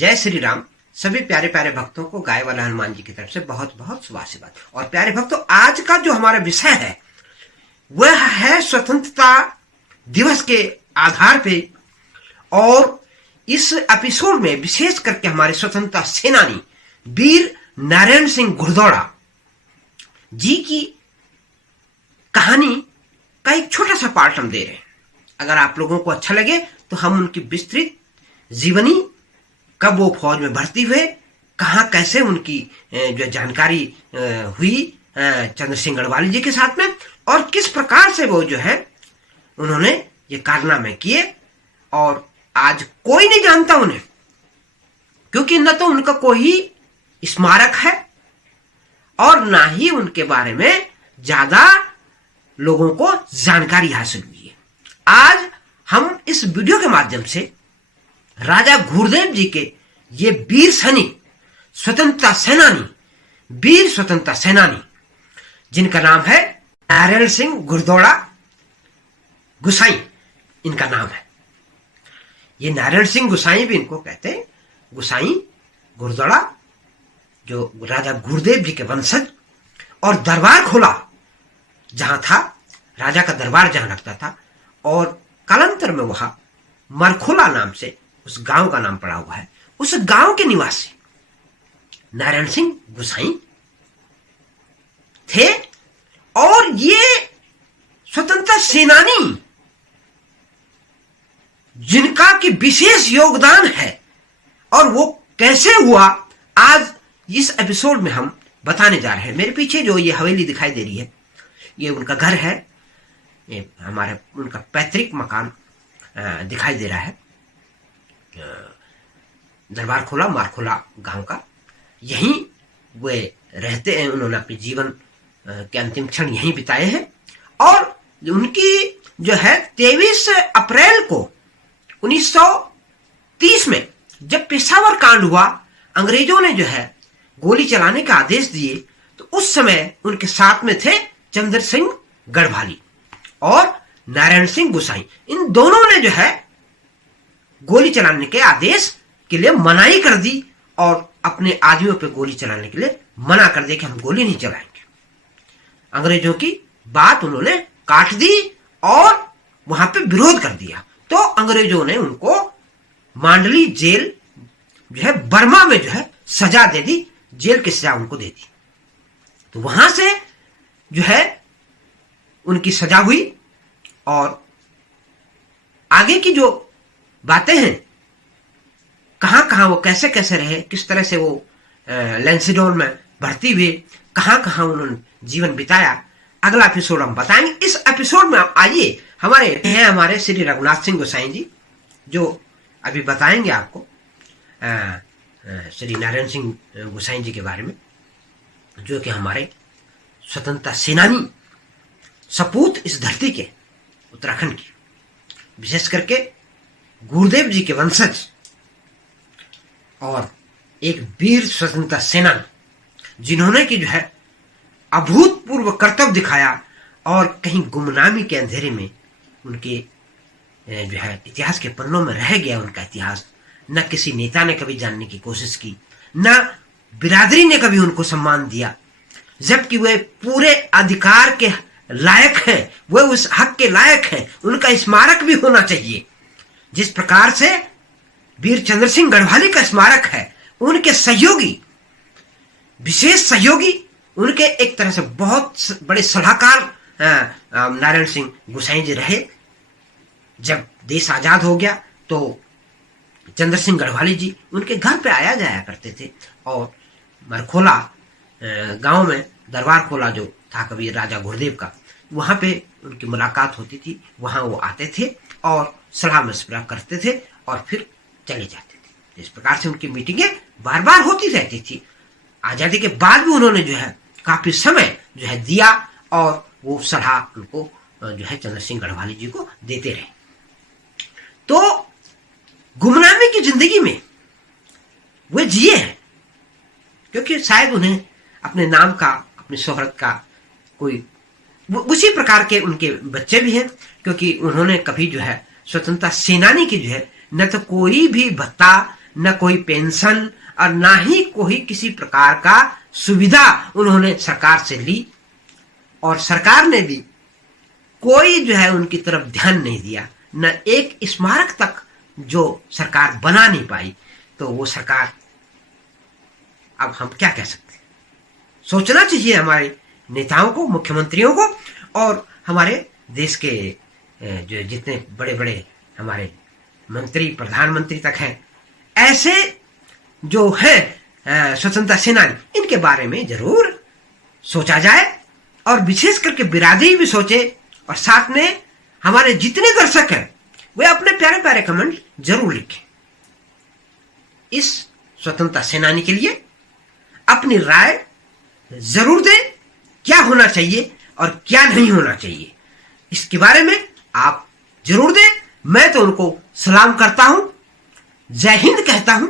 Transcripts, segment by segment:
जय श्री राम। सभी प्यारे प्यारे भक्तों को गाय वाला हनुमान जी की तरफ से बहुत बहुत शुभाशीर्वाद। और प्यारे भक्तों, आज का जो हमारा विषय है वह है स्वतंत्रता दिवस के आधार पे। और इस एपिसोड में विशेष करके हमारे स्वतंत्रता सेनानी वीर नारायण सिंह घुड़दौड़ा जी की कहानी का एक छोटा सा पार्ट हम दे रहे हैं। अगर आप लोगों को अच्छा लगे तो हम उनकी विस्तृत जीवनी, कब वो फौज में भर्ती हुए, कहाँ कैसे उनकी जो जानकारी हुई चंद्र सिंह गढ़वाली जी के साथ में, और किस प्रकार से वो जो है उन्होंने ये कारनामे किए। और आज कोई नहीं जानता उन्हें, क्योंकि न तो उनका कोई स्मारक है और ना ही उनके बारे में ज्यादा लोगों को जानकारी हासिल हुई है। आज हम इस वीडियो के माध्यम से राजा घुड़देव जी के ये वीर सैनिक, स्वतंत्रता सेनानी, वीर स्वतंत्रता सेनानी, जिनका नाम है नारायण सिंह घुड़दौड़ा गुसाई, इनका नाम है। ये नारायण सिंह गुसाई भी इनको कहते हैं। गुसाई घुड़दौड़ा जो राजा घुड़देव जी के वंशज, और दरबार खोला जहां था, राजा का दरबार जहां लगता था, और कालांतर में वहां मरखोला नाम से उस गांव का नाम पड़ा हुआ है। उस गांव के निवासी नारायण सिंह गुसाई थे। और ये स्वतंत्रता सेनानी जिनका की विशेष योगदान है, और वो कैसे हुआ, आज इस एपिसोड में हम बताने जा रहे हैं। मेरे पीछे जो ये हवेली दिखाई दे रही है, ये उनका घर है, ये हमारे उनका पैतृक मकान दिखाई दे रहा है, दरबार खोला मारखोला गांव का। यहीं वे रहते हैं, उन्होंने अपने जीवन के अंतिम क्षण यहीं बिताए हैं। और उनकी जो है 23 अप्रैल को 1930 में जब पेशावर कांड हुआ, अंग्रेजों ने जो है गोली चलाने का आदेश दिए, तो उस समय उनके साथ में थे चंद्र सिंह गढ़वाली और नारायण सिंह गुसाई। इन दोनों ने जो है गोली चलाने के आदेश के लिए मनाही कर दी और अपने आदमियों पे गोली चलाने के लिए मना कर दिया कि हम गोली नहीं चलाएंगे। अंग्रेजों की बात उन्होंने काट दी और वहां पे विरोध कर दिया। तो अंग्रेजों ने उनको मांडली जेल जो है बर्मा में जो है सजा दे दी, जेल की सजा उनको दे दी। तो वहां से जो है उनकी सजा हुई। और आगे की जो बातें हैं, कहां कहां वो कैसे कैसे रहे, किस तरह से वो लैंसिडोन में भर्ती हुए, कहां कहां उन्होंने जीवन बिताया, अगला एपिसोड हम बताएंगे। इस एपिसोड में आइए हमारे श्री रघुनाथ सिंह गोसाई जी, जो अभी बताएंगे आपको श्री नारायण सिंह गोसाई जी के बारे में, जो कि हमारे स्वतंत्रता सेनानी, सपूत इस धरती के, उत्तराखंड की, विशेष करके घुड़देव जी के वंशज, और एक वीर स्वतंत्रता सेनानी, जिन्होंने की जो है अभूतपूर्व कर्तव्य दिखाया। और कहीं गुमनामी के अंधेरे में उनके जो है इतिहास के पन्नों में रह गया उनका इतिहास। न किसी नेता ने कभी जानने की कोशिश की, न बिरादरी ने कभी उनको सम्मान दिया, जबकि वे पूरे अधिकार के लायक हैं, वे उस हक के लायक हैं। उनका स्मारक भी होना चाहिए। जिस प्रकार से वीर चंद्र सिंह गढ़वाली का स्मारक है, उनके सहयोगी, विशेष सहयोगी, उनके एक तरह से बहुत बड़े सलाहकार नारायण सिंह गोसाई जी रहे। जब देश आजाद हो गया तो चंद्र सिंह गढ़वाली जी उनके घर पे आया जाया करते थे। और मरखोला गांव में दरबार खोला जो था कभी राजा घुड़देव का, वहां पे उनकी मुलाकात होती थी। वहां वो आते थे और सलाह मशवरा करते थे और फिर चले जाते थे। इस प्रकार से उनकी मीटिंगें बार बार होती रहती थी। आजादी के बाद भी उन्होंने जो है काफी समय जो है दिया, और वो सलाह उनको जो है चंद्र सिंह गढ़वाली जी को देते रहे। तो गुमनामी की जिंदगी में वे जिए हैं, क्योंकि शायद उन्हें अपने नाम का, अपनी शोहरत का कोई, उसी प्रकार के उनके बच्चे भी हैं, क्योंकि उन्होंने कभी जो है स्वतंत्रता सेनानी की जो है न तो कोई भी भत्ता, न कोई पेंशन और ना ही कोई किसी प्रकार का सुविधा उन्होंने सरकार से ली, और सरकार ने भी कोई जो है उनकी तरफ ध्यान नहीं दिया, न एक स्मारक तक जो सरकार बना नहीं पाई। तो वो सरकार, अब हम क्या कह सकते हैं? सोचना चाहिए हमारे नेताओं को, मुख्यमंत्रियों को, और हमारे देश के जो जितने बड़े बड़े हमारे मंत्री, प्रधानमंत्री तक हैं, ऐसे जो हैं स्वतंत्रता सेनानी, इनके बारे में जरूर सोचा जाए, और विशेष करके बिरादरी भी सोचे, और साथ में हमारे जितने दर्शक हैं वे अपने प्यारे प्यारे कमेंट जरूर लिखें इस स्वतंत्रता सेनानी के लिए, अपनी राय जरूर दें, क्या होना चाहिए और क्या नहीं होना चाहिए, इसके बारे में आप जरूर दें। मैं तो उनको सलाम करता हूं, जय हिंद कहता हूं,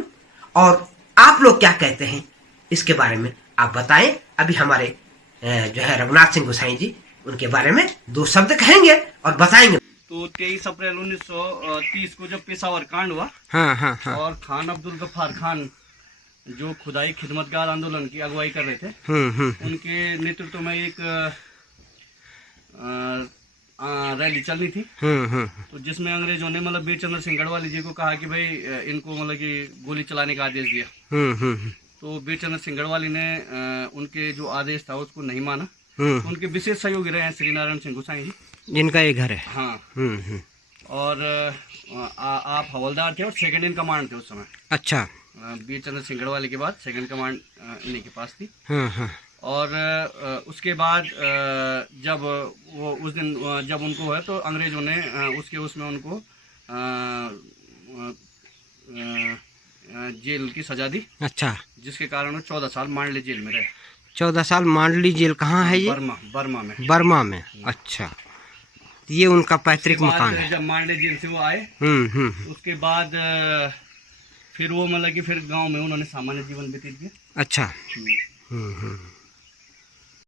और आप लोग क्या कहते हैं इसके बारे में आप बताएं। अभी हमारे जो है रघुनाथ सिंह गोसाई जी उनके बारे में 2 शब्द कहेंगे और बताएंगे। तो 23 अप्रैल 1930 को जब पेशावर कांड हुआ, हाँ। और खान अब्दुल गफ्फार खान जो खुदाई खिदमतगार आंदोलन की अगुवाई कर रहे थे, उनके नेतृत्व में एक रैली चलनी थी, तो जिसमें अंग्रेजों ने मतलब वीर चंद्र सिंह गढ़वाली जी को कहा कि भाई इनको मतलब कि गोली चलाने का आदेश दिया। तो वीर चंद्र सिंह गढ़वाली ने उनके जो आदेश था उसको नहीं माना। उनके विशेष सहयोगी रहे हैं श्री नारायण सिंह गोसाई जी, जिनका ये घर है। हाँ। और आप हवलदार थे और सेकंड इन कमांड थे उस समय। अच्छा। वीर चंद्र सिंह गढ़वाली के बाद सेकंड कमांड इन्हीं के पास थी। और उसके बाद जब वो उस दिन जब उनको है तो अंग्रेजों ने उसमें उनको जेल की सजा दी। अच्छा। जिसके कारण वो 14 साल मांडली जेल में रहे। 14 साल मांडली जेल कहाँ है ये? बर्मा में। बर्मा में। अच्छा, ये उनका पैतृक मकान है। जब मांडली जेल से वो आए, उसके बाद फिर वो मतलब कि फिर गांव में उन्होंने सामान्य जीवन व्यतीत किया। अच्छा।